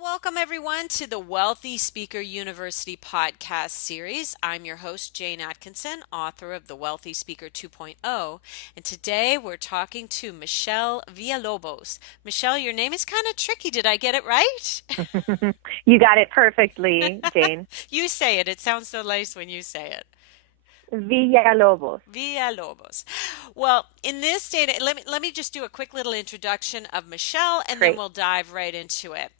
Well, welcome everyone to the Wealthy Speaker University podcast series. I'm your host, Jane Atkinson, author of The Wealthy Speaker 2.0, and today we're talking to Michelle Villalobos. Michelle, your name is kind of tricky. Did I get it right? You got it perfectly, Jane. You say it. It sounds so nice when you say it. Villalobos. Villalobos. Well, in this day, let me just do a quick little introduction of Michelle, and then Great. we'll dive right into it.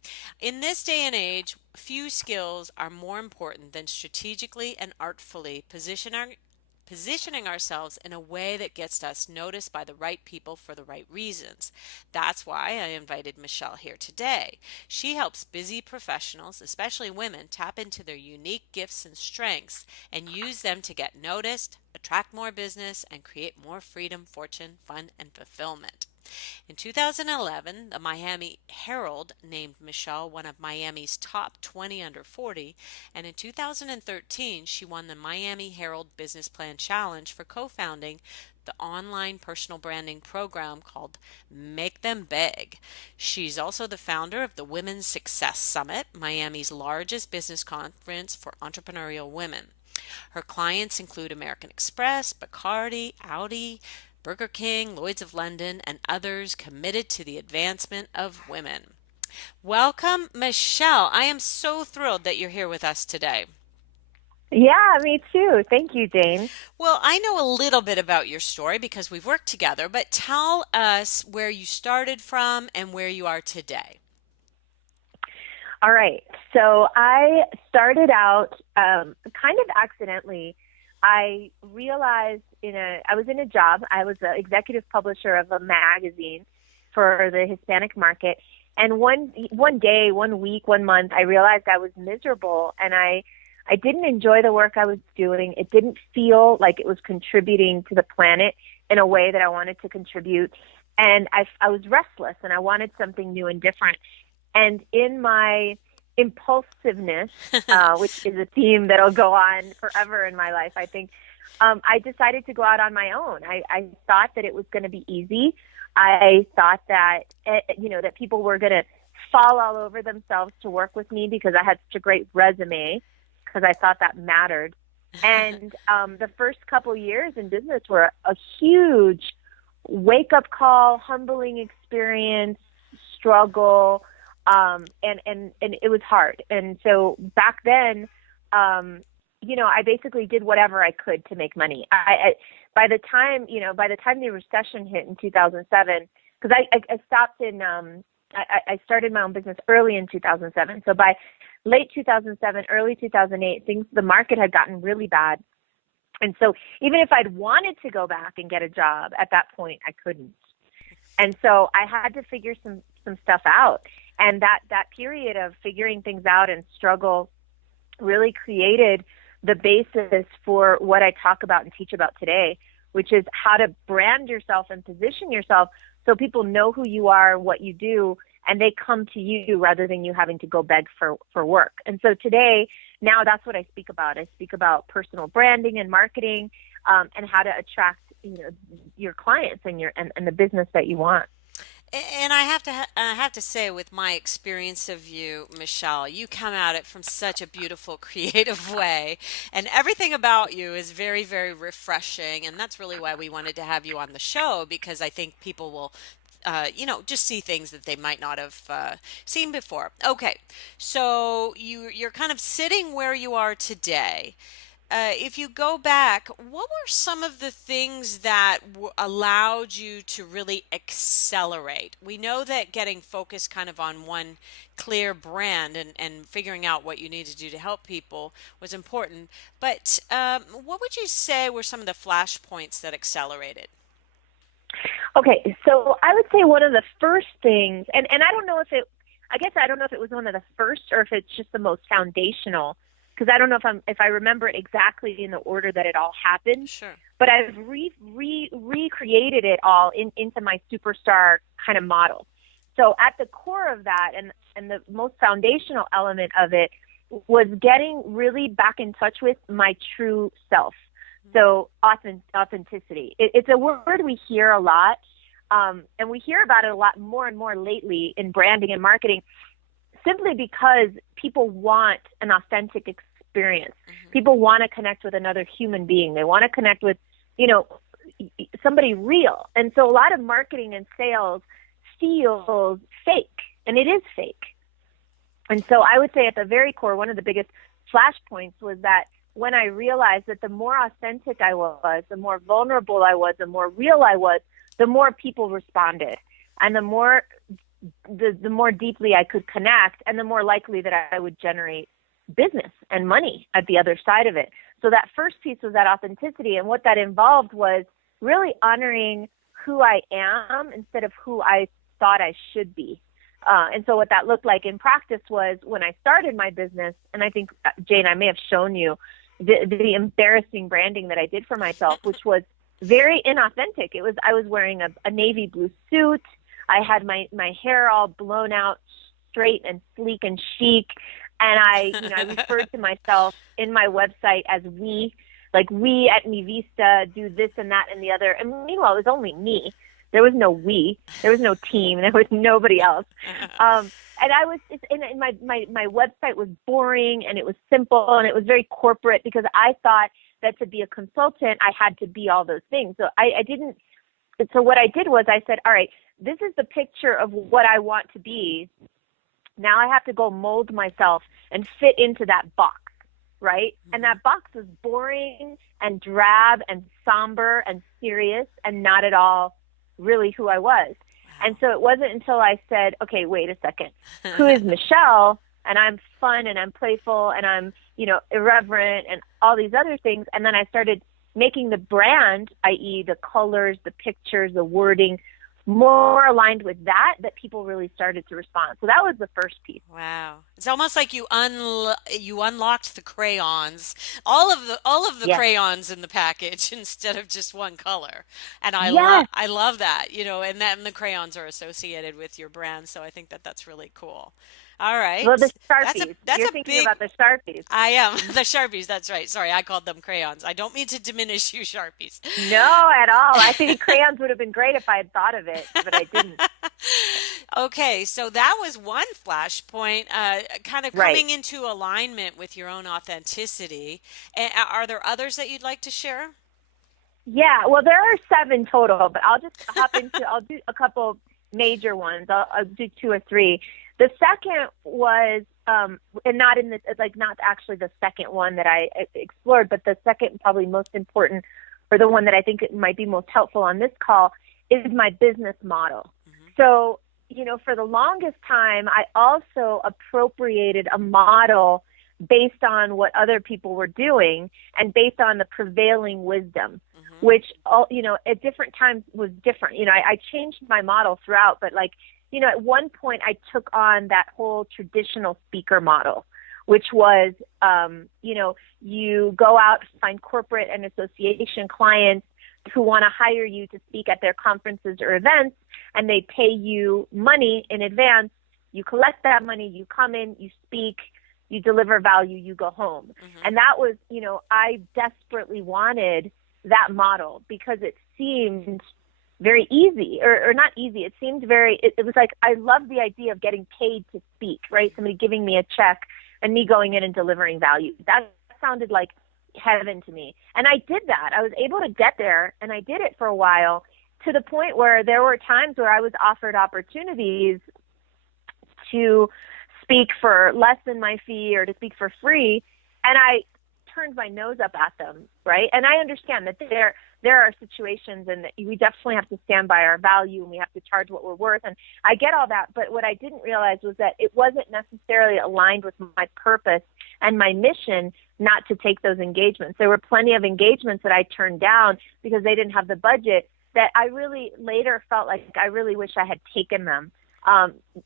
In this day and age, few skills are more important than strategically and artfully positioning ourselves in a way that gets us noticed by the right people for the right reasons. That's why I invited Michelle here today. She helps busy professionals, especially women, tap into their unique gifts and strengths and use them to get noticed, attract more business, and create more freedom, fortune, fun, and fulfillment. In 2011, the Miami Herald named Michelle one of Miami's top 20 under 40, and in 2013, she won the Miami Herald Business Plan Challenge for co-founding the online personal branding program called Make Them Big. She's also the founder of the Women's Success Summit, Miami's largest business conference for entrepreneurial women. Her clients include American Express, Bacardi, Audi, Burger King, Lloyd's of London, and others committed to the advancement of women. Welcome, Michelle. I am so thrilled that you're here with us today. Yeah, me too. Thank you, Jane. Well, I know a little bit about your story because we've worked together, but tell us where you started from and where you are today. All right. So I started out kind of accidentally. I realized I was in a job. I was the executive publisher of a magazine for the Hispanic market. And one day, one week, one month, I realized I was miserable and I didn't enjoy the work I was doing. It didn't feel like it was contributing to the planet in a way that I wanted to contribute. And I was restless and I wanted something new and different. And in my impulsiveness, which is a theme that'll go on forever in my life, I think, I decided to go out on my own. I thought that it was going to be easy. I thought that, that people were going to fall all over themselves to work with me because I had such a great resume, because I thought that mattered. And the first couple years in business were a huge wake-up call, humbling experience, struggle, and it was hard. And so back then, I basically did whatever I could to make money. By the time the recession hit in 2007, because I stopped I started my own business early in 2007. So by late 2007, early 2008, the market had gotten really bad. And so even if I'd wanted to go back and get a job at that point, I couldn't. And so I had to figure some stuff out. And that period of figuring things out and struggle really created the basis for what I talk about and teach about today, which is how to brand yourself and position yourself so people know who you are, what you do, and they come to you rather than you having to go beg for work. And so today, now that's what I speak about. I speak about personal branding and marketing, and how to attract your clients and the business that you want. And I have to say, with my experience of you, Michelle, you come at it from such a beautiful, creative way, and everything about you is very, very refreshing. And that's really why we wanted to have you on the show, because I think people will, just see things that they might not have seen before. Okay, so you're kind of sitting where you are today. If you go back, what were some of the things that allowed you to really accelerate? We know that getting focused kind of on one clear brand and figuring out what you need to do to help people was important. But what would you say were some of the flashpoints that accelerated? Okay, so I would say one of the first things, and I don't know if it was one of the first or if it's just the most foundational, because I don't know if I remember it exactly in the order that it all happened, Sure. but I've recreated it all into my superstar kind of model. So at the core of that, and the most foundational element of it was getting really back in touch with my true self. So authenticity. It's a word we hear a lot, and we hear about it a lot more and more lately in branding and marketing. simply because people want an authentic experience. Hmm. People want to connect with another human being. They want to connect with, you know, somebody real. And so a lot of marketing and sales feels fake, and it is fake. And so I would say at the very core, one of the biggest flashpoints was that when I realized that the more authentic I was, the more vulnerable I was, the more real I was, the more people responded. And the more deeply I could connect, and the more likely that I would generate business and money at the other side of it. So that first piece was that authenticity. And what that involved was really honoring who I am instead of who I thought I should be. And so what that looked like in practice was when I started my business, and I think, Jane, I may have shown you the embarrassing branding that I did for myself, which was very inauthentic. I was wearing a navy blue suit. I had my hair all blown out, straight and sleek and chic. And I referred to myself in my website as we, like we at Mi Vista do this and that and the other. And meanwhile, it was only me. There was no we. There was no team. There was nobody else. And I was, and my website was boring, and it was simple, and it was very corporate, because I thought that to be a consultant, I had to be all those things. So I didn't. So what I did was I said, all right, this is the picture of what I want to be. Now I have to go mold myself and fit into that box, right? Mm-hmm. And that box was boring and drab and somber and serious and not at all really who I was. Wow. And so it wasn't until I said, okay, wait a second, who is Michelle? And I'm fun and I'm playful and I'm, irreverent and all these other things. And then I started making the brand, i.e. the colors, the pictures, the wording, more aligned with that people really started to respond. So that was the first piece. Wow. It's almost like you unlocked the crayons, all of the crayons in the package instead of just one color. And I love that, and the crayons are associated with your brand, so I think that's really cool. All right. Well, the Sharpies. That's You're a thinking big about the Sharpies. I am. The Sharpies, that's right. Sorry, I called them crayons. I don't mean to diminish you, Sharpies. No, at all. I think crayons would have been great if I had thought of it, but I didn't. Okay, so that was one flashpoint, kind of coming into alignment with your own authenticity. Are there others that you'd like to share? Yeah, well, there are 7 total, but I'll just I'll do a couple major ones. I'll do 2 or 3. The second was, and not in this, like not actually the second one that I explored, but the second, probably most important, or the one that I think it might be most helpful on this call, is my business model. Mm-hmm. So, for the longest time, I also appropriated a model based on what other people were doing and based on the prevailing wisdom, mm-hmm. which, at different times was different. I changed my model throughout, but at one point I took on that whole traditional speaker model, which was, you go out, find corporate and association clients who want to hire you to speak at their conferences or events, and they pay you money in advance. You collect that money, you come in, you speak, you deliver value, you go home. Mm-hmm. And that was, I desperately wanted that model because it seemed very easy, or not easy. It seemed it was like, I love the idea of getting paid to speak, right? Somebody giving me a check and me going in and delivering value. That sounded like heaven to me. And I did that. I was able to get there, and I did it for a while, to the point where there were times where I was offered opportunities to speak for less than my fee or to speak for free, and I turned my nose up at them, right? And I understand that there are situations and that we definitely have to stand by our value and we have to charge what we're worth. And I get all that. But what I didn't realize was that it wasn't necessarily aligned with my purpose and my mission not to take those engagements. There were plenty of engagements that I turned down because they didn't have the budget, that I really later felt like I really wish I had taken them.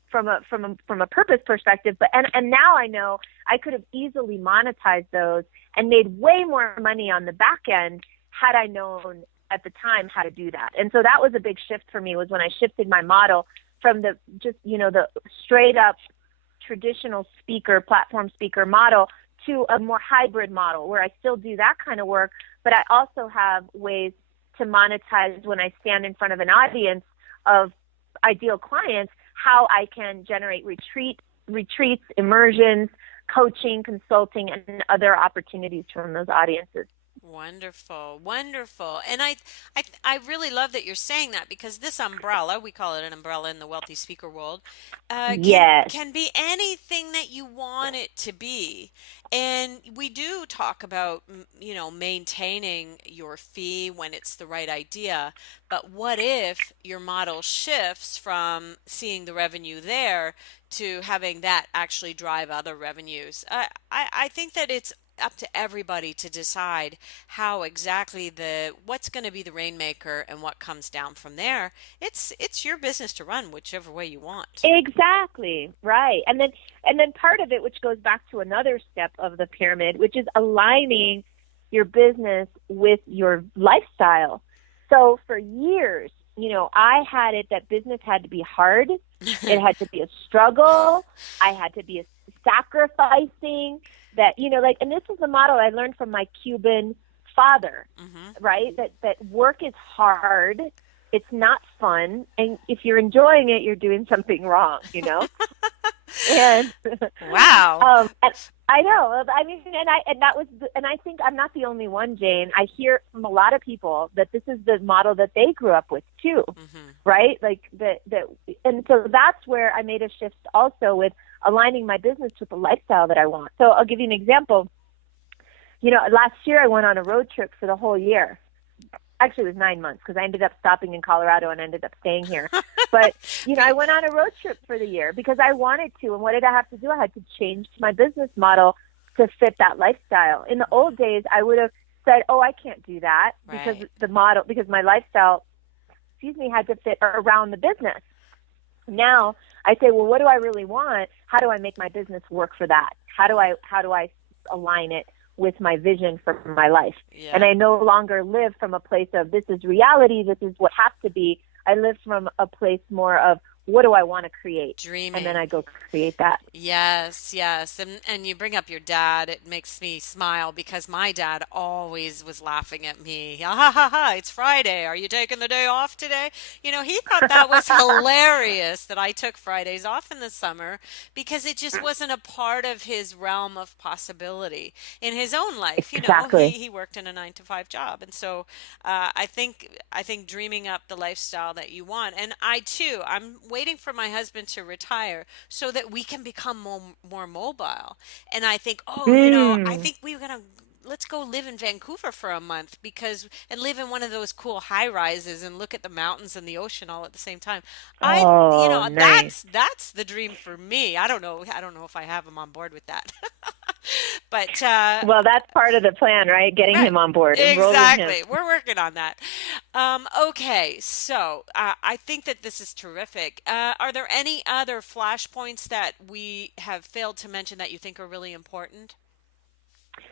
From a purpose perspective, and now I know I could have easily monetized those and made way more money on the back end had I known at the time how to do that. And so that was a big shift for me, was when I shifted my model from the straight up traditional platform speaker model to a more hybrid model where I still do that kind of work, but I also have ways to monetize when I stand in front of an audience of ideal clients, how I can generate retreat retreats, immersions, coaching, consulting, and other opportunities from those audiences. Wonderful, wonderful. And I really love that you're saying that because this umbrella, we call it an umbrella in the wealthy speaker world, Yes, can be anything that you want it to be. And we do talk about, maintaining your fee when it's the right idea. But what if your model shifts from seeing the revenue there to having that actually drive other revenues? I think that it's up to everybody to decide how exactly what's going to be the rainmaker and what comes down from there. It's your business to run whichever way you want. exactly. Right. And then part of it, which goes back to another step of the pyramid, which is aligning your business with your lifestyle. So for years, I had it that business had to be hard. It had to be a struggle. I had to be a sacrificing that, like, and this is the model I learned from my Cuban father, Hmm. right? That work is hard. It's not fun. And if you're enjoying it, you're doing something wrong. And Wow. and I know. I mean, and I think I'm not the only one, Jane. I hear from a lot of people that this is the model that they grew up with too, Hmm. right? Like that, and so that's where I made a shift also with aligning my business with the lifestyle that I want. So I'll give you an example. Last year I went on a road trip for the whole year. Actually, it was 9 months because I ended up stopping in Colorado and ended up staying here. But, I went on a road trip for the year because I wanted to. And what did I have to do? I had to change my business model to fit that lifestyle. In the old days, I would have said, oh, I can't do that because Right. because my lifestyle, had to fit around the business. Now I say, well, what do I really want? How do I make my business work for that? How do I align it with my vision for my life? And Yeah. I no longer live from a place of this is reality, this is what has to be. I live from a place more of what do I want to create? And then Dreaming. I go create that. Yes, yes. And you bring up your dad. It makes me smile because my dad always was laughing at me. Ha ha ha ha, it's Friday. Are you taking the day off today? He thought that was hilarious that I took Fridays off in the summer because it just wasn't a part of his realm of possibility in his own life. He Exactly. he worked in a 9 to 5 job. And so I think dreaming up the lifestyle that you want. And I too, I'm waiting for my husband to retire so that we can become more mobile. And I think, oh, I Mm. think we're gonna let's go live in Vancouver for a month because and live in one of those cool high rises and look at the mountains and the ocean all at the same time. Oh, nice. That's the dream for me. I don't know if I have him on board with that. But Well, that's part of the plan, right? Getting right. him on board, enrolling him. Exactly. We're working on that. Okay, so I think that this is terrific. Are there any other flashpoints that we have failed to mention that you think are really important?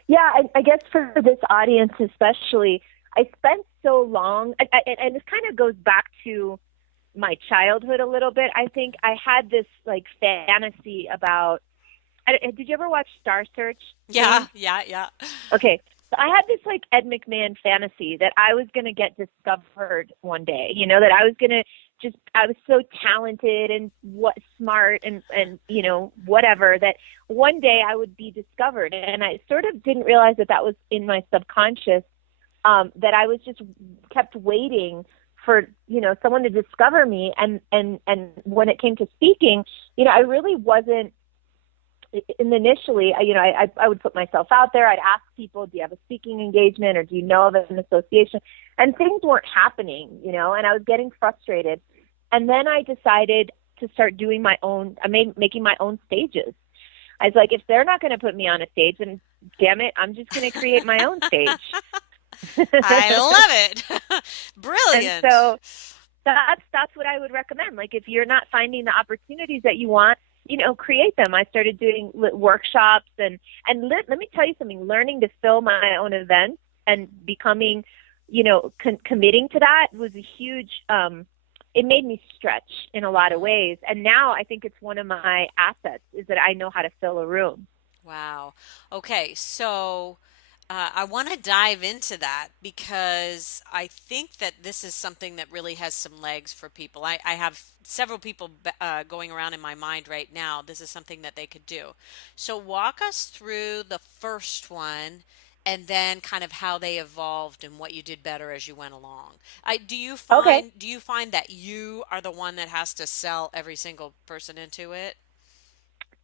Yeah, I guess for this audience especially, I spent so long, and this kind of goes back to my childhood a little bit. I think I had this like fantasy about. Did you ever watch Star Search, Yeah, Jane? yeah, yeah. Okay, so I had this like Ed McMahon fantasy that I was going to get discovered one day. That I was going to I was so talented and what smart and whatever that one day I would be discovered. And I sort of didn't realize that that was in my subconscious. That I was just kept waiting for someone to discover me. And when it came to speaking, I really wasn't initially, I would put myself out there. I'd ask people, do you have a speaking engagement or do you know of an association? And things weren't happening, and I was getting frustrated. And then I decided to start doing making my own stages. I was like, if they're not going to put me on a stage, then damn it, I'm just going to create my own stage. I love it. And Brilliant. so that's what I would recommend. Like if you're not finding the opportunities that you want, create them. I started doing workshops let me tell you something. Learning to fill my own events and becoming, committing to that was a huge. It made me stretch in a lot of ways, and now I think it's one of my assets is that I know how to fill a room. Wow. Okay, so I want to dive into that because I think that this is something that really has some legs for people. I have several people going around in my mind right now. This is something that they could do. So, walk us through the first one and then kind of how they evolved and what you did better as you went along. Okay. Do you find that you are the one that has to sell every single person into it?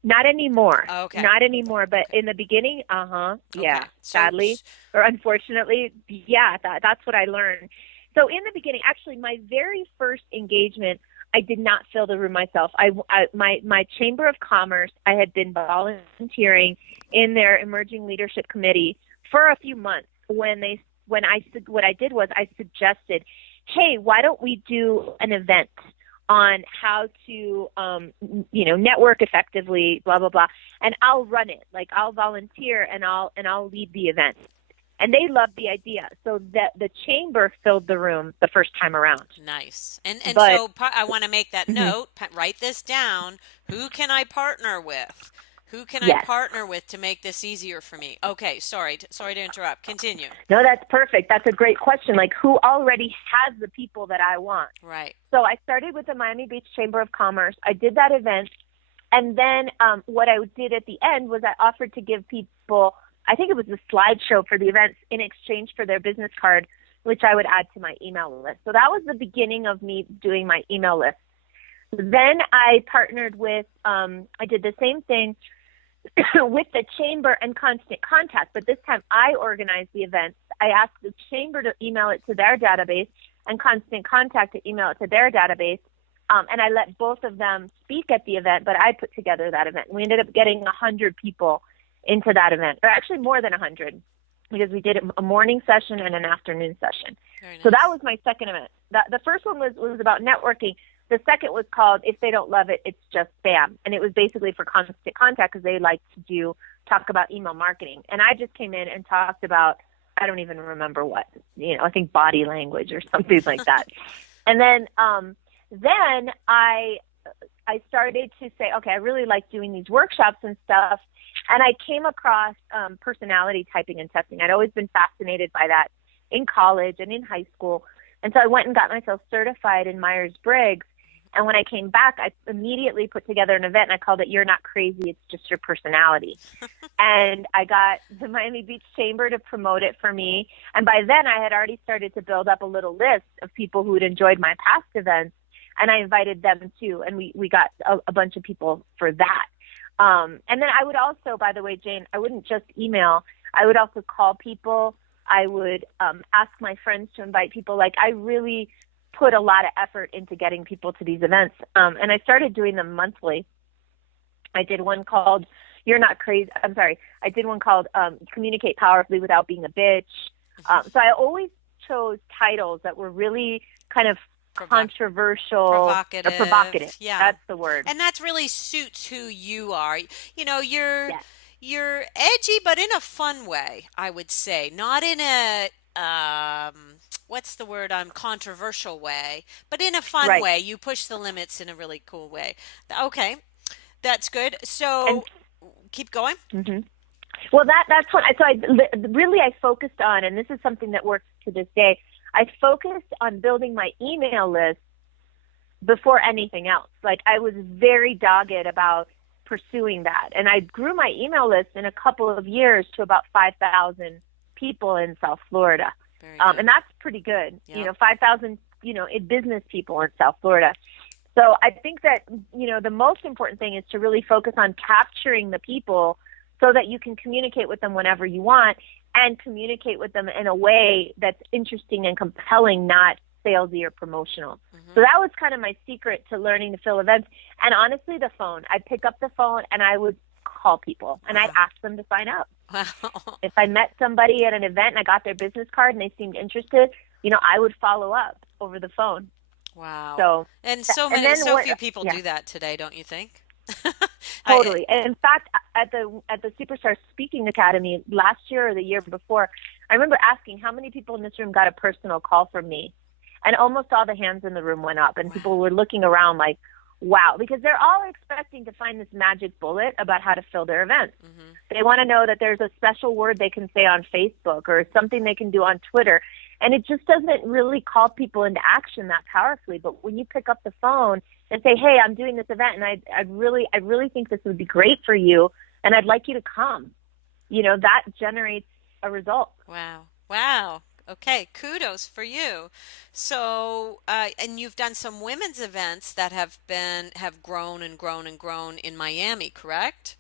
Not anymore. Okay. Not anymore. But Okay. in the beginning, yeah. Okay. Sadly or unfortunately, yeah, that's what I learned. So in the beginning, actually, my very first engagement, I did not fill the room myself. My Chamber of Commerce, I had been volunteering in their emerging leadership committee for a few months. What I did was I suggested, hey, why don't we do an event on how to network effectively, blah blah blah, and I'll run it. Like I'll volunteer and I'll lead the event. And they loved the idea, so that the chamber filled the room the first time around. Nice. And But so I want to make that mhm, note, write this down. Who can I partner with? Who can I yes, partner with to make this easier for me? Okay, sorry to interrupt. Continue. no, that's perfect. That's a great question. Like, who already has the people that I want? Right. So I started with the Miami Beach Chamber of Commerce. I did that event. And then what I did at the end was I offered to give people, I think it was a slideshow for the events in exchange for their business card, which I would add to my email list. So that was the beginning of me doing my email list. Then I partnered with, I did the same thing with the chamber and Constant Contact, but this time I organized the events. I asked the chamber to email it to their database and Constant Contact to email it to their database. And I let both of them speak at the event, but I put together that event. We ended up getting 100 people into that event, or actually more than 100, because we did a morning session and an afternoon session. Very So that nice. was my second event. The first one was about networking. The second was called If They Don't Love It, It's Just Spam. And it was basically for Constant Contact because they like to talk about email marketing. And I just came in and talked about, I don't even remember what, I think body language or something like that. And then I started to say, okay, I really like doing these workshops and stuff. And I came across personality typing and testing. I'd always been fascinated by that in college and in high school. And so I went and got myself certified in Myers-Briggs. And when I came back, I immediately put together an event, and I called it You're Not Crazy, It's Just Your Personality. And I got the Miami Beach Chamber to promote it for me. And by then, I had already started to build up a little list of people who had enjoyed my past events. And I invited them too, and we got a bunch of people for that. And then I would also, by the way, Jane, I wouldn't just email. I would also call people. I would ask my friends to invite people. Like, I really put a lot of effort into getting people to these events. And I started doing them monthly. I did one called You're Not Crazy. I'm sorry. I did one called Communicate Powerfully Without Being a Bitch. So I always chose titles that were really kind of controversial or provocative. Yeah. That's the word. And that's really suits who you are. You know, Yes. you're edgy, but in a fun way, I would say. Not in a what's the word? Controversial way, but in a fun Right. way. You push the limits in a really cool way. Okay, that's good. And So keep going. hmm well, that's what I focused on, and this is something that works to this day. I focused on building my email list before anything else. Like, I was very dogged about pursuing that. And I grew my email list in a couple of years to about 5,000 people in South Florida. Very good. And that's pretty good. Yep. 5,000, in business people in South Florida. So I think that, the most important thing is to really focus on capturing the people so that you can communicate with them whenever you want and communicate with them in a way that's interesting and compelling, not salesy or promotional. So that was kind of my secret to learning to fill events. And honestly, the phone. I'd pick up the phone and I would call people and I'd ask them to sign up. Wow. If I met somebody at an event and I got their business card and they seemed interested, I would follow up over the phone. Wow. So And so few people yeah, do that today, don't you think? I, totally. And in fact, at the Superstar Speaking Academy last year or the year before, I remember asking how many people in this room got a personal call from me, and almost all the hands in the room went up, and wow. people were looking around like, wow, because they're all expecting to find this magic bullet about how to fill their events. Mm-hmm. They want to know that there's a special word they can say on Facebook or something they can do on Twitter. And it just doesn't really call people into action that powerfully. But when you pick up the phone and say, hey, I'm doing this event and I really think this would be great for you and I'd like you to come, that generates a result. Wow. Wow. Okay, kudos for you. So, and you've done some women's events that have grown and grown and grown in Miami, correct?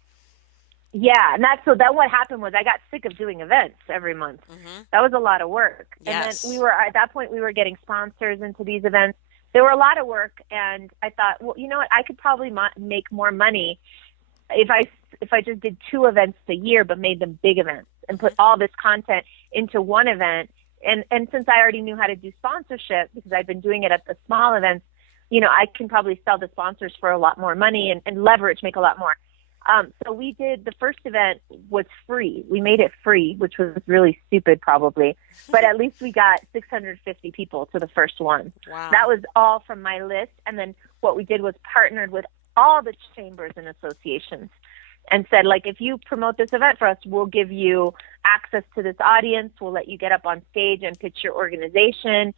Yeah, and so then what happened was I got sick of doing events every month. Mm-hmm. That was a lot of work. Yes. And then at that point we were getting sponsors into these events. There were a lot of work, and I thought, well, you know what? I could probably make more money if I just did 2 events a year but made them big events and put all this content into one event. And since I already knew how to do sponsorship because I'd been doing it at the small events, I can probably sell the sponsors for a lot more money and leverage, make a lot more. So we did, the first event was free. We made it free, which was really stupid probably, but at least we got 650 people to the first one. Wow. That was all from my list. And then what we did was partnered with all the chambers and associations and said, like, if you promote this event for us, we'll give you access to this audience. We'll let you get up on stage and pitch your organization.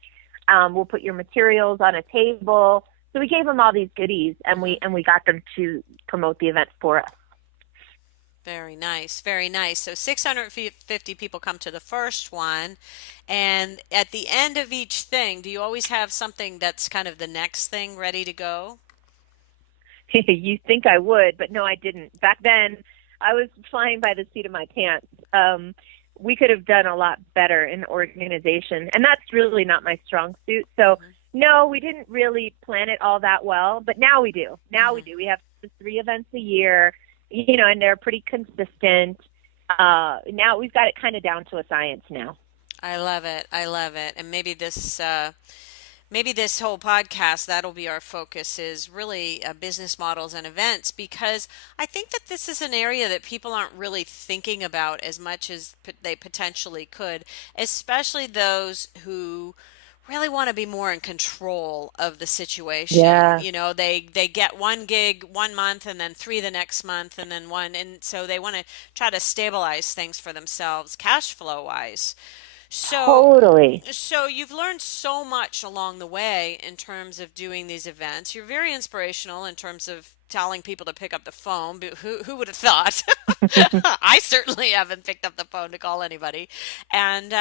We'll put your materials on a table. So we gave them all these goodies, and we got them to promote the event for us. Very nice, very nice. So 650 people come to the first one, and at the end of each thing, do you always have something that's kind of the next thing ready to go? You think I would, but no, I didn't. Back then, I was flying by the seat of my pants. We could have done a lot better in organization, and that's really not my strong suit. So, no, we didn't really plan it all that well, but now we do. Now we do. We have 3 events a year, and they're pretty consistent. Now we've got it kind of down to a science now. I love it. I love it. And maybe this whole podcast, that'll be our focus, is really business models and events, because I think that this is an area that people aren't really thinking about as much as they potentially could, especially those who really want to be more in control of the situation. Yeah. They get 1 gig 1 month and then 3 the next month and then 1. And so they want to try to stabilize things for themselves cash flow wise. Totally. So you've learned so much along the way in terms of doing these events. You're very inspirational in terms of telling people to pick up the phone. But who would have thought? I certainly haven't picked up the phone to call anybody. And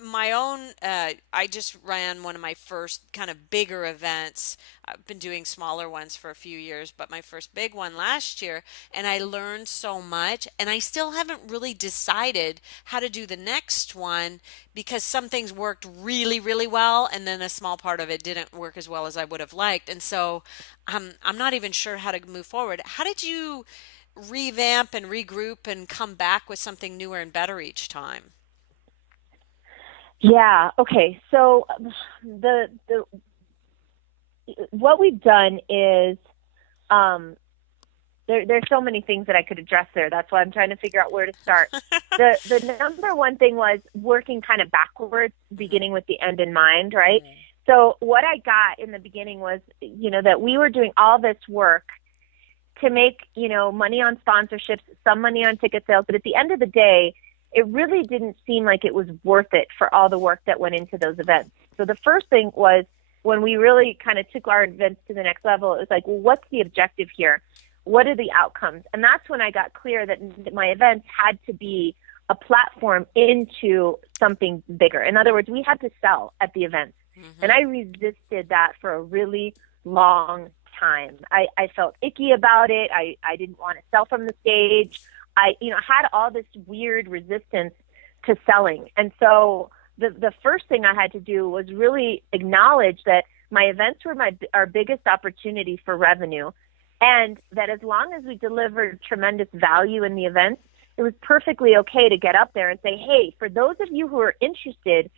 my own, I just ran one of my first kind of bigger events. I've been doing smaller ones for a few years, but my first big one last year, and I learned so much, and I still haven't really decided how to do the next one because some things worked really, really well, and then a small part of it didn't work as well as I would have liked. And so I'm not even sure how to move forward. How did you revamp and regroup and come back with something newer and better each time? Yeah. Okay. So what we've done is there's so many things that I could address there. That's why I'm trying to figure out where to start. The number one thing was working kind of backwards, beginning with the end in mind, right? Mm-hmm. So what I got in the beginning was, that we were doing all this work to make, money on sponsorships, some money on ticket sales. But at the end of the day, it really didn't seem like it was worth it for all the work that went into those events. So the first thing was, when we really kind of took our events to the next level, it was like, well, what's the objective here? What are the outcomes? And that's when I got clear that my events had to be a platform into something bigger. In other words, we had to sell at the events. Mm-hmm. And I resisted that for a really long time. I felt icky about it. I didn't want to sell from the stage. I had all this weird resistance to selling. And so the first thing I had to do was really acknowledge that my events were our biggest opportunity for revenue, and that as long as we delivered tremendous value in the events, it was perfectly okay to get up there and say, hey, for those of you who are interested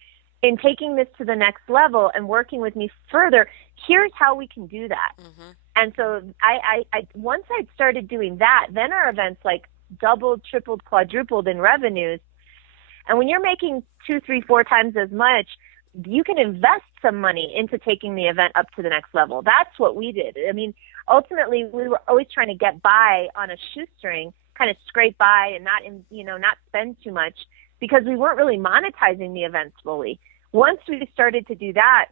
in taking this to the next level and working with me further, here's how we can do that. Mm-hmm. And so I once I'd started doing that, then our events like doubled, tripled, quadrupled in revenues. And when you're making 2, 3, 4 times as much, you can invest some money into taking the event up to the next level. That's what we did. I mean, ultimately, we were always trying to get by on a shoestring, kind of scrape by and not spend too much, because we weren't really monetizing the events fully. Once we started to do that,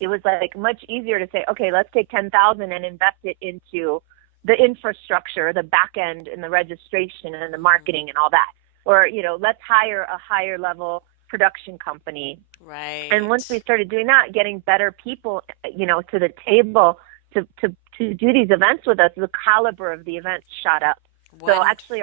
it was like much easier to say, okay, let's take 10,000 and invest it into the infrastructure, the back end and the registration and the marketing and all that. Or, let's hire a higher level production company. Right. And once we started doing that, getting better people, to the table to do these events with us, the caliber of the events shot up. So actually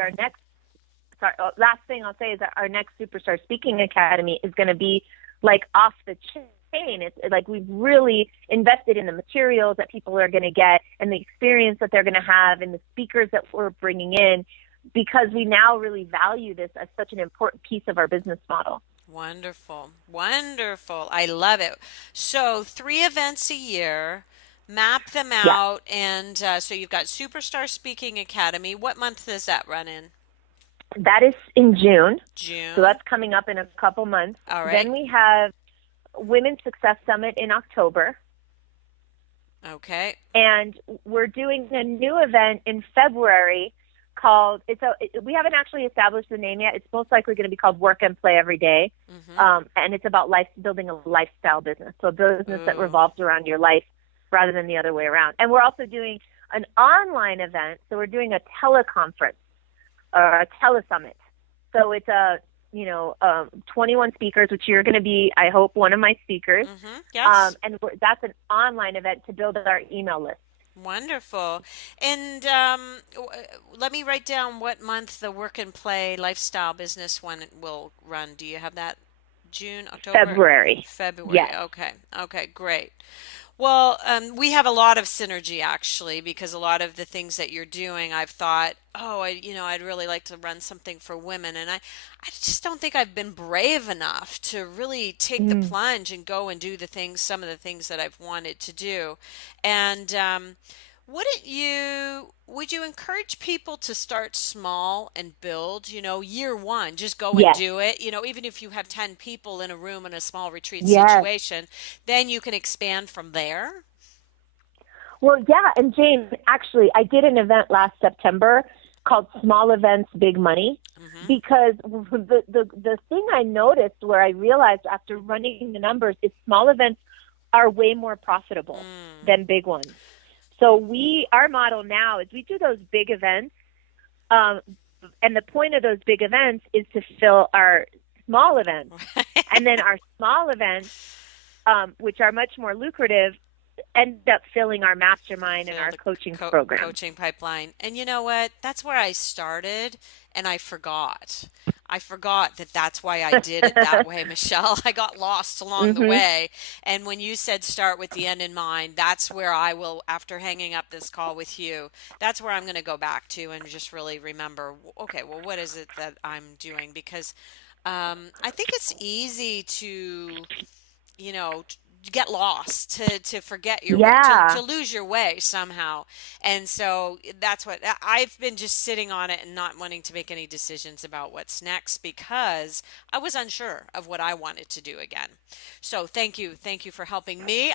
last thing I'll say is that our next Superstar Speaking Academy is going to be like off the chain. It's like we've really invested in the materials that people are going to get and the experience that they're going to have and the speakers that we're bringing in, because we now really value this as such an important piece of our business model. Wonderful. Wonderful. I love it. So 3 events a year, map them Yeah, out. And so you've got Superstar Speaking Academy. What month does that run in? that is in June. So June. that's coming up in a couple months. All right. Then we have Women's Success Summit in October. Okay. And we're doing a new event in February called, we haven't actually established the name yet. It's most likely going to be called Work and Play Every Day. Mm-hmm. And it's about building a lifestyle business. So a business that Ooh. revolves around your life rather than the other way around. And we're also doing an online event. So we're doing a teleconference or a telesummit. So it's 21 speakers, which you're going to be, I hope, one of my speakers. Mm-hmm. Yes. And that's an online event to build our email list. Wonderful. And let me write down what month the Work and Play Lifestyle Business one will run. Do you have that? June, October? February. February. Yes. Okay. Okay, great. Well, we have a lot of synergy actually, because a lot of the things that you're doing, I've thought, oh, I'd really like to run something for women, and I just don't think I've been brave enough to really take the Mm. plunge and go and do some of the things that I've wanted to do. And would you encourage people to start small and build, year one, just go and Yes. do it, even if you have 10 people in a room in a small retreat Yes. situation, then you can expand from there? Well, yeah. And James, actually, I did an event last September called Small Events, Big Money, Mm-hmm. because the thing I noticed, where I realized after running the numbers, is small events are way more profitable than big ones. So our model now is we do those big events, and the point of those big events is to fill our small events. And then our small events, which are much more lucrative, end up filling our mastermind and Fill our the coaching program. coaching pipeline. And you know what? That's where I started, and I forgot. I forgot that that's why I did it that way, Michelle. I got lost along the Mm-hmm. way. And when you said start with the end in mind, that's where I will, after hanging up this call with you, that's where I'm going to go back to and just really remember, okay, well, what is it that I'm doing? Because I think it's easy to, get lost, to forget your way, to Yeah. lose your way somehow. And so that's what I've been, just sitting on it and not wanting to make any decisions about what's next, because I was unsure of what I wanted to do again. So thank you for helping me. Yay,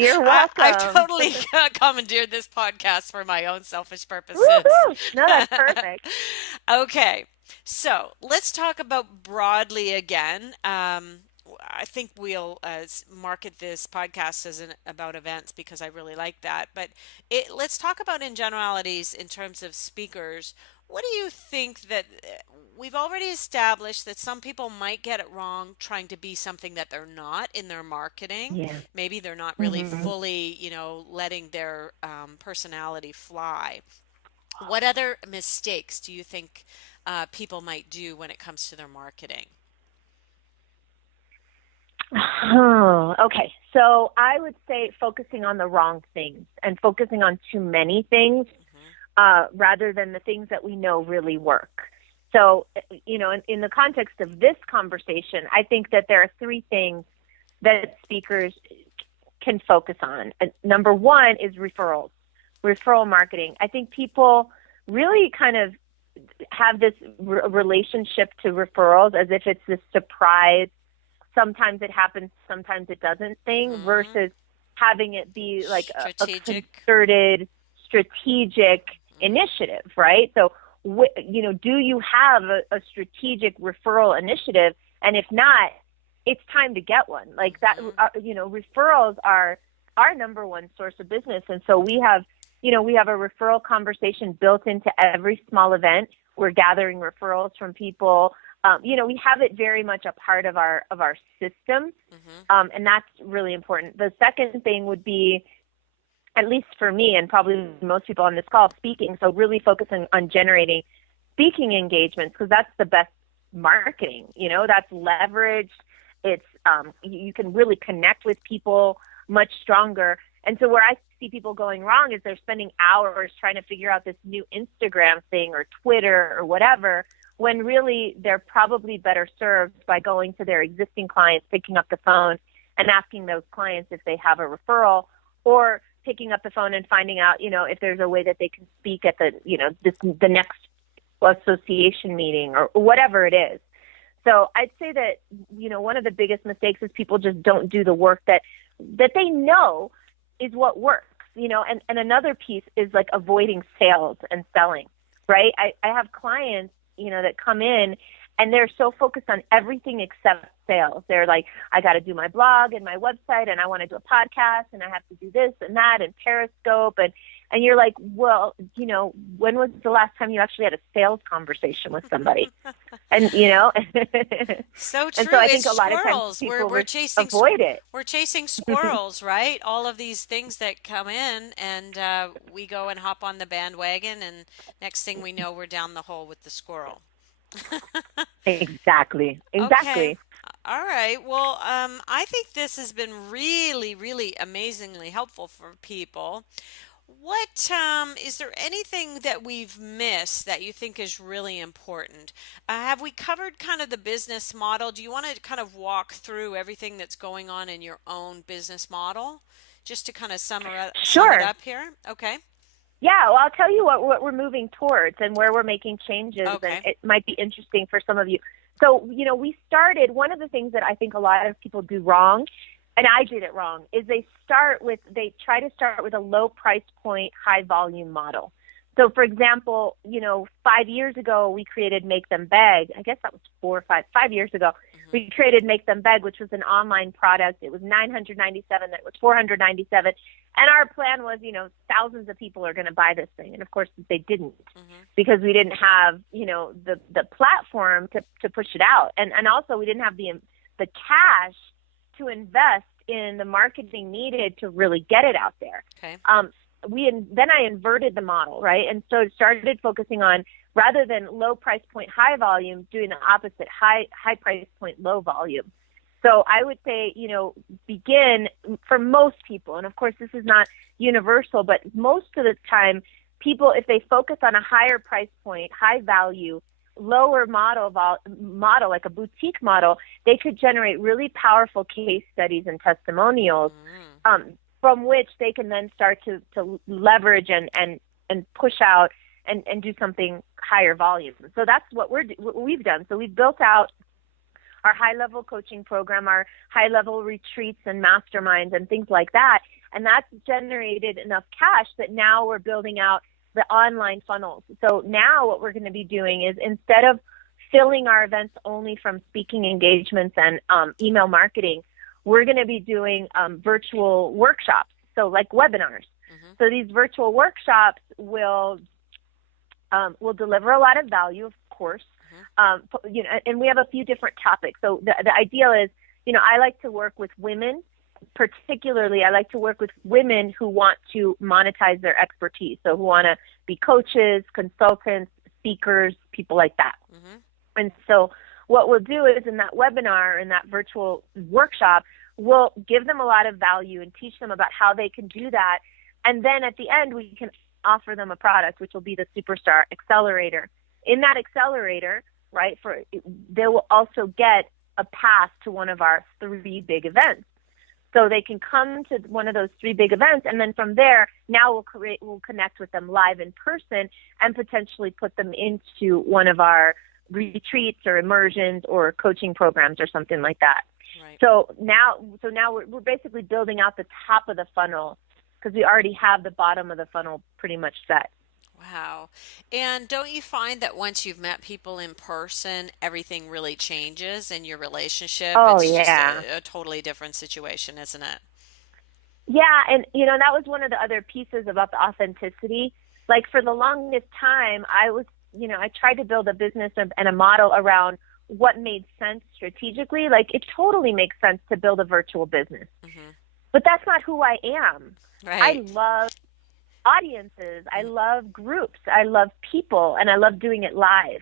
you're I've welcome. totally commandeered this podcast for my own selfish purposes. Woohoo! No, that's perfect. Okay, so let's talk about broadly again. I think we'll market this podcast as about events, because I really like that. But let's talk about in generalities in terms of speakers. What do you think that we've already established that some people might get it wrong trying to be something that they're not in their marketing? Yeah. Maybe they're not really Mm-hmm. fully, letting their personality fly. What other mistakes do you think people might do when it comes to their marketing? Oh, okay. So I would say focusing on the wrong things and focusing on too many things, Hmm. rather than the things that we know really work. So, in the context of this conversation, I think that there are 3 things that speakers can focus on. Number 1 is referral marketing. I think people really kind of have this relationship to referrals as if it's this surprise sometimes it happens, sometimes it doesn't thing Mm-hmm. versus having it be like a Strategic. concerted, strategic Mm-hmm. initiative, right? So, do you have a strategic referral initiative? And if not, it's time to get one. Like that, Mm-hmm. referrals are our number one source of business. And so we have a referral conversation built into every small event. We're gathering referrals from people. We have it very much a part of our system, Mm-hmm. and that's really important. The second thing would be, at least for me and probably most people on this call, speaking. So really focusing on generating speaking engagements, because that's the best marketing. That's leveraged. It's you can really connect with people much stronger. And so where I see people going wrong is they're spending hours trying to figure out this new Instagram thing or Twitter or whatever, when really they're probably better served by going to their existing clients, picking up the phone and asking those clients if they have a referral, or picking up the phone and finding out, if there's a way that they can speak at the next association meeting or whatever it is. So I'd say that, one of the biggest mistakes is people just don't do the work that they know is what works, and another piece is like avoiding sales and selling, right? I have clients, that come in and they're so focused on everything except sales. They're like, I got to do my blog and my website, and I want to do a podcast, and I have to do this and that and Periscope. And you're like, well, when was the last time you actually had a sales conversation with somebody? And, So and so true. I think It's a lot of times squirrels. We're people we're chasing avoid it. we're chasing squirrels, right? All of these things that come in, and we go and hop on the bandwagon, and next thing we know, we're down the hole with the squirrel. Exactly. Okay. Exactly. All right. Well, I think this has been really, really amazingly helpful for people. What is there anything that we've missed that you think is really important? Have we covered kind of the business model? Do you want to kind of walk through everything that's going on in your own business model, just to kind of sum it Sure. up here? Okay. Yeah, well, I'll tell you what we're moving towards and where we're making changes, and Okay. it might be interesting for some of you. So, we started, one of the things that I think a lot of people do wrong, and I did it wrong, is they try to start with a low price point, high volume model. So, for example, 5 years ago, we created Make Them Beg. I guess that was 5 years ago. Hmm. We created Make Them Beg, which was an online product. It was $997. That was $497. And our plan was, thousands of people are going to buy this thing. And of course, they didn't, Hmm. because we didn't have, the platform to push it out. And also we didn't have the cash to invest in the marketing needed to really get it out there. Okay. Then I inverted the model, right? And so started focusing on, rather than low price point, high volume, doing the opposite, high price point, low volume. So I would say, begin for most people, and of course this is not universal, but most of the time, people, if they focus on a higher price point, high value, lower model, like a boutique model, they could generate really powerful case studies and testimonials, Mm. from which they can then start to leverage and push out and do something higher volume. So that's what we've done. So we've built out our high-level coaching program, our high-level retreats and masterminds and things like that. And that's generated enough cash that now we're building out the online funnels. So now what we're going to be doing is, instead of filling our events only from speaking engagements and email marketing, we're going to be doing virtual workshops, so like webinars. Hmm. So these virtual workshops will deliver a lot of value, of course. And we have a few different topics. So the ideal is, I like to work with women. Particularly, I like to work with women who want to monetize their expertise. So who want to be coaches, consultants, speakers, people like that. Hmm. And so what we'll do is, in that webinar, in that virtual workshop, we'll give them a lot of value and teach them about how they can do that. And then at the end, we can offer them a product, which will be the Superstar Accelerator. In that accelerator, right, they will also get a pass to one of our 3 big events. So they can come to one of those 3 big events, and then from there, now we'll connect with them live in person and potentially put them into one of our retreats or immersions or coaching programs or something like that. Right. So now we're basically building out the top of the funnel because we already have the bottom of the funnel pretty much set. Wow. And don't you find that once you've met people in person, everything really changes in your relationship? Oh It's just yeah. a totally different situation, isn't it? Yeah, and that was one of the other pieces about the authenticity. Like for the longest time, I tried to build a business and a model around what made sense strategically. Like it totally makes sense to build a virtual business, Hmm. but that's not who I am. I Right. love audiences. I love groups. I love people, and I love doing it live.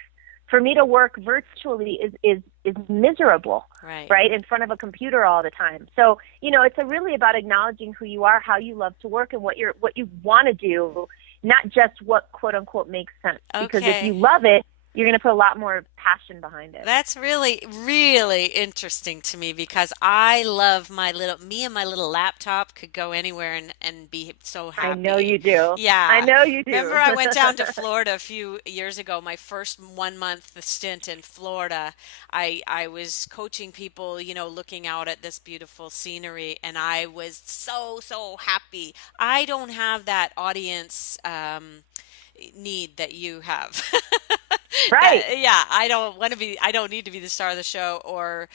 For me to work virtually is miserable, Right. right, in front of a computer all the time. So it's really about acknowledging who you are, how you love to work, and what you want to do, not just what quote unquote makes sense. Because if you Okay. love it, you're going to put a lot more passion behind it. That's really, really interesting to me because I love me and my little laptop could go anywhere and be so I know happy. you do. I Yeah. know you Remember do. I went down to Florida a few years ago, my first 1 month stint in Florida. I was coaching people, looking out at this beautiful scenery, and I was so, so happy. I don't have that audience need that you have. Right. Yeah, I don't need to be the star of the show or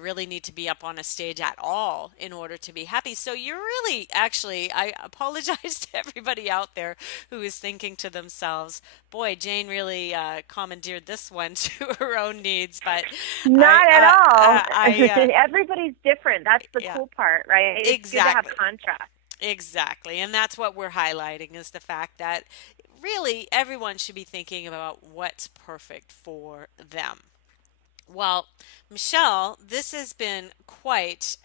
really need to be up on a stage at all in order to be happy. So you're really actually, I apologize to everybody out there who is thinking to themselves, boy, Jane really commandeered this one to her own needs, but I Not at uh, all. I Everybody's different. That's the yeah, cool part, right? It's good to have exactly. contrast. Exactly. And that's what we're highlighting is the fact that really everyone should be thinking about what's perfect for them. Well, Michelle, this has been quite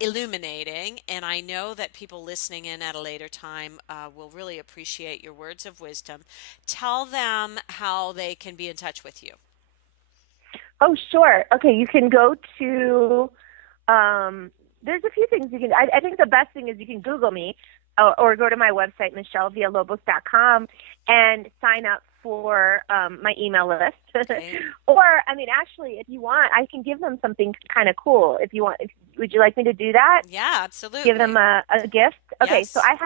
illuminating, and I know that people listening in at a later time will really appreciate your words of wisdom. Tell them how they can be in touch with you. Oh, sure. Okay, you can go to. There's a few things you can. I think the best thing is you can Google me, or go to my website michellevillalobos.com and sign up for my email list. Okay. Or, I mean, actually, if you want, I can give them something kind of cool. If you want, would you like me to do that? Yeah, Give them absolutely. a gift. Okay, so Yes.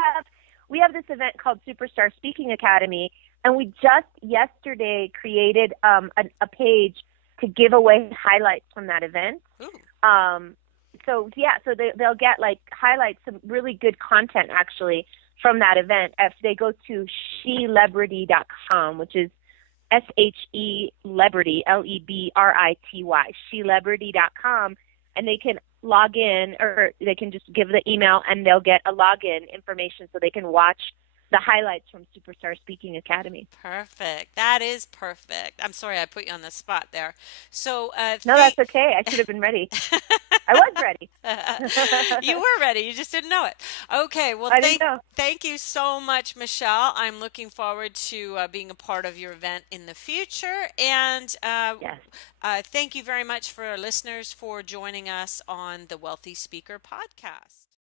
we have this event called Superstar Speaking Academy, and we just yesterday created a page to give away highlights from that event. Ooh, Um, so yeah, so they'll get like highlights, some really good content actually from that event if they go to shelebrity.com, which is SHE Lebrity, shelebrity.com, and they can log in, or they can just give the email and they'll get a login information so they can watch the highlights from Superstar Speaking Academy. perfect. That is perfect. I'm sorry I put you on the spot there. So, No, that's okay. I should have been ready. I was ready. You were ready. You just didn't know it. Okay. Well, I didn't know. thank you so much, Michelle. I'm looking forward to being a part of your event in the future. And Yes. thank you very much for our listeners for joining us on the Wealthy Speaker podcast.